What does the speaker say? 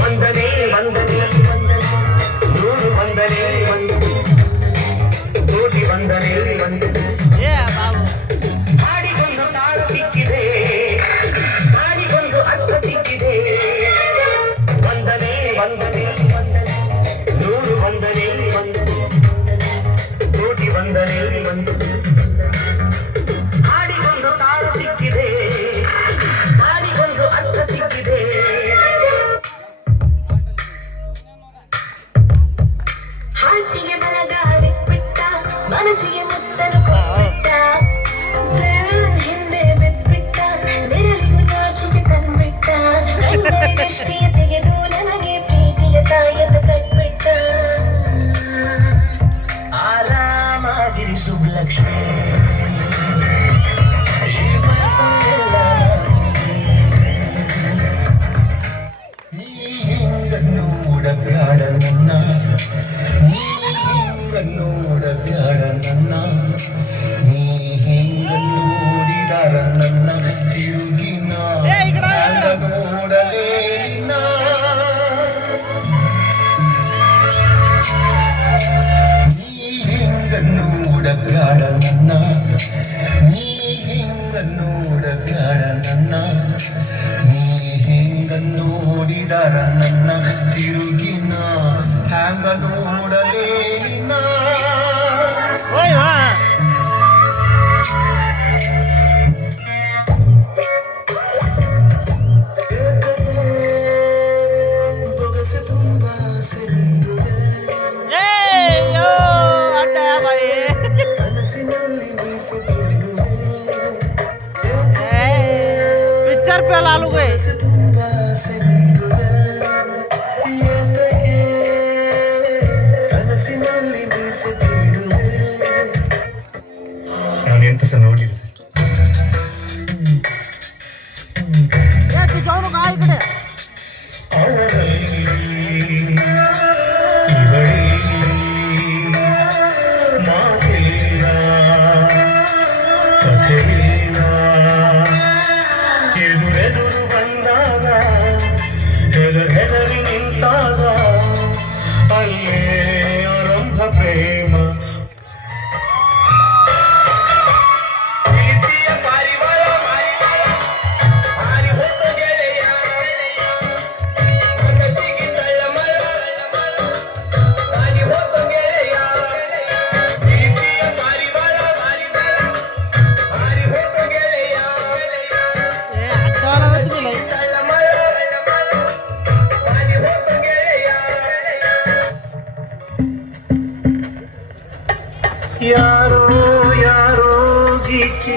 ವಂದನೆ ವಂದನೆ ನೂರು ವಂದನೆ ಕೋಟಿ ವಂದನೆ ವಂದನೆ ಹಾಡಿಗೊಂದು ತಾಳು ಸಿಕ್ಕಿದೆ, ಹಾಡಿಗೊಂದು ಅರ್ಥ ಸಿಕ್ಕಿದೆ. ವಂದನೆ ವಂದನೆ ನೂರು ವಂದನೆ ಕೋಟಿ ವಂದನೆ ವಂದನೆ ಹಾಡಿಗೊಂದು ತಾಳು ಸಿಕ್ಕಿದೆ, ಹಾಡಿಗೊಂದು ಅರ್ಥ ಸಿಕ್ಕಿದೆ. ಹಾಟಿಗೆ ಬಲಗಾಲಿಟ್ಬಿಟ್ಟ, ಮನಸ್ಸಿಗೆ ಮುತ್ತನು ಕೊಟ್ಬಿಟ್ಟ, ಹಿಂದೆ ಬಿದ್ಬಿಟ್ಟ, ನೆರಳಿಗೂ ನಾಚಿಕೆ ತಂದ್ಬಿಟ್ಟ, ಕಣ್ಣಿಗಷ್ಟಿಯ ತೆಗೆದು ನನಗೆ ಪ್ರೀತಿಯ ತಾಯಂದು ಕಟ್ಬಿಟ್ಟ. ಆರಾಮಾಗಿರಿ ಸುಬ್ಲಕ್ಷ್ಮಿ, ಈ ಮನಸ್ಸೆಲ್ಲ ನೀ ಹಿಂಗ ನೋಡಬ್ಯಾಡ ನನ್ನ, ನೀ ಹಿಂಗ ನೋಡಬ್ಯಾಡ ನನ್ನ, ನೀ ಹಿಂಗ ನೋಡಿದಾರ ನನ್ನ ತಿರುಗಿನ ನೋಡಲೇ ನಿನ್ನ. ನೀ ಹಿಂಗ ನೋಡಬ್ಯಾಡ ನನ್ನ, ನೀ ಹಿಂಗ ನೋಡಬ್ಯಾಡ ನನ್ನ, ನೀ ಹಿಂಗ ನೋಡಿದಾರ ನನ್ನ ತಿರುಗಿನ ಹ್ಯಾಂಗ ನೋಡಲೇ ನಿನ್ನ. ಬೊಗಸೆ ತುಂಬಾ ಸೆಳೆಯುವುದೇ, ಕನಸಿನಲ್ಲಿ ಮೀಸೆ पिक्चर पे लालू गए ತುಂಬಾ ಸೆಳೆಯುವುದೇ, ಏತಕ್ಕೆ ಕನಸಿನಲ್ಲಿ ಮೀಸೆ ಬೀಳುವೆ. ನಾನು ಎಂತ ಸಹ ನೋಡಲಿಲ್ಲ ಸರ್. तू जाओ ना इकडे ಎದುರೆದುರು ಬಂದಾಗ ಹೆದರಿ ನಿಂತಾಗ ಅಲ್ಲೇ ಆರಂಭ ಪ್ರೇಮ. ಪ್ರೀತಿಯ ಪಾರಿವಾಳ ಹಾರಿ ಹೋದ ಗೆಳೆಯ, ಮನಸ್ಸಿಗೆ ತಳ್ಳಮಳ ಹಾರಿ ಹೋದ ಗೆಳೆಯ. ಪ್ರೀತಿಯ ಪಾರಿವಾಳ ಹಾರಿ ಹೋದ ಗೆಳೆಯ, अड्डा वाला बच गई ಯಾರೋ ಯಾರೋ ಗೀಚಿ